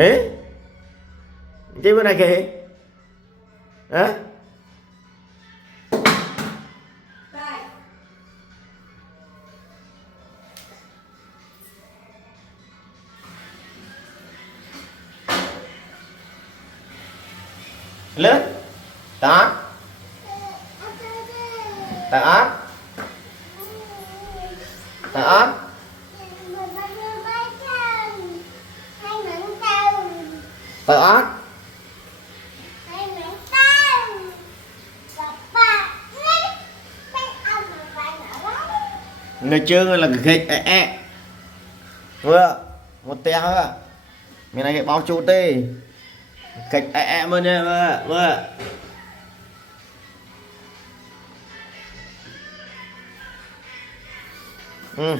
Ê, chứ bữa nay kìa. Hả? Lên. Đó. Đó. Đó. Đó. Người chưa là cái vừa một té nữa mình này cái bao chút đi kịch mơ nha mơ mơ